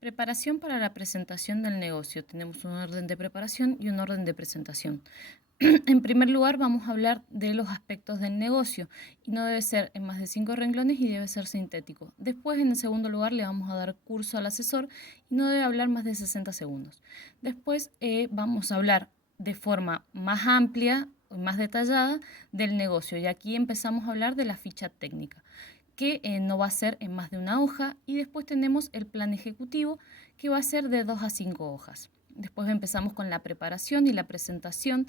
Preparación para la presentación del negocio. Tenemos un orden de preparación y un orden de presentación. En primer lugar, vamos a hablar de los aspectos del negocio y no debe ser en más de 5 renglones y debe ser sintético. Después, en el segundo lugar, le vamos a dar curso al asesor y no debe hablar más de 60 segundos. Después, vamos a hablar de forma más amplia y más detallada del negocio y aquí empezamos a hablar de la ficha técnica que no va a ser en más de una hoja y después tenemos el plan ejecutivo que va a ser de 2 a 5 hojas. Después empezamos con la preparación y la presentación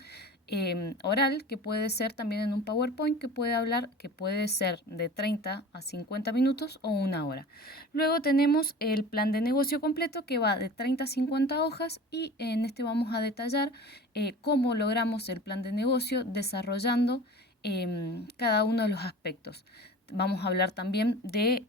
oral, que puede ser también en un PowerPoint, que puede ser de 30 a 50 minutos o una hora. Luego tenemos el plan de negocio completo que va de 30 a 50 hojas y en este vamos a detallar cómo logramos el plan de negocio desarrollando cada uno de los aspectos. Vamos a hablar también de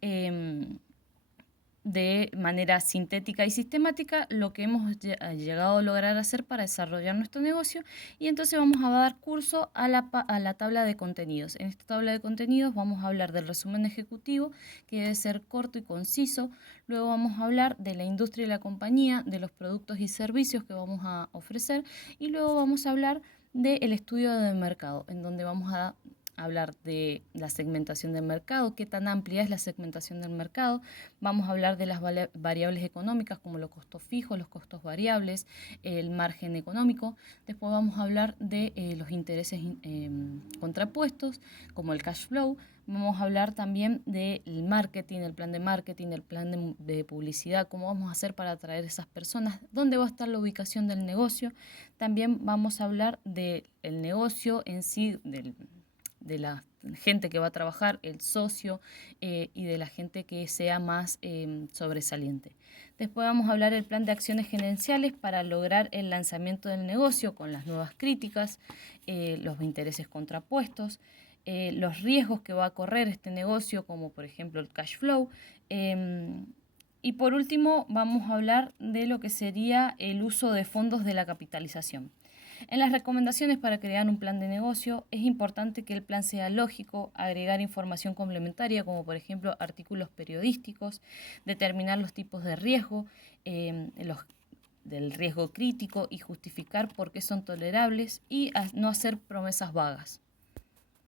manera sintética y sistemática lo que hemos llegado a lograr hacer para desarrollar nuestro negocio y entonces vamos a dar curso a la tabla de contenidos. En esta tabla de contenidos vamos a hablar del resumen ejecutivo que debe ser corto y conciso, luego vamos a hablar de la industria y la compañía, de los productos y servicios que vamos a ofrecer y luego vamos a hablar del estudio de mercado en donde vamos a hablar de la segmentación del mercado, qué tan amplia es la segmentación del mercado. Vamos a hablar de las variables económicas como los costos fijos, los costos variables, el margen económico. Después vamos a hablar de los intereses contrapuestos como el cash flow. Vamos a hablar también del marketing, el marketing, el plan de publicidad, cómo vamos a hacer para atraer esas personas, dónde va a estar la ubicación del negocio. También vamos a hablar del negocio en sí, de la gente que va a trabajar, el socio y de la gente que sea más sobresaliente. Después vamos a hablar del plan de acciones gerenciales para lograr el lanzamiento del negocio con las nuevas críticas, los intereses contrapuestos, los riesgos que va a correr este negocio, como por ejemplo el cash flow. Y por último vamos a hablar de lo que sería el uso de fondos de la capitalización. En las recomendaciones para crear un plan de negocio es importante que el plan sea lógico, agregar información complementaria como por ejemplo artículos periodísticos, determinar los tipos de riesgo, del riesgo crítico y justificar por qué son tolerables y no hacer promesas vagas.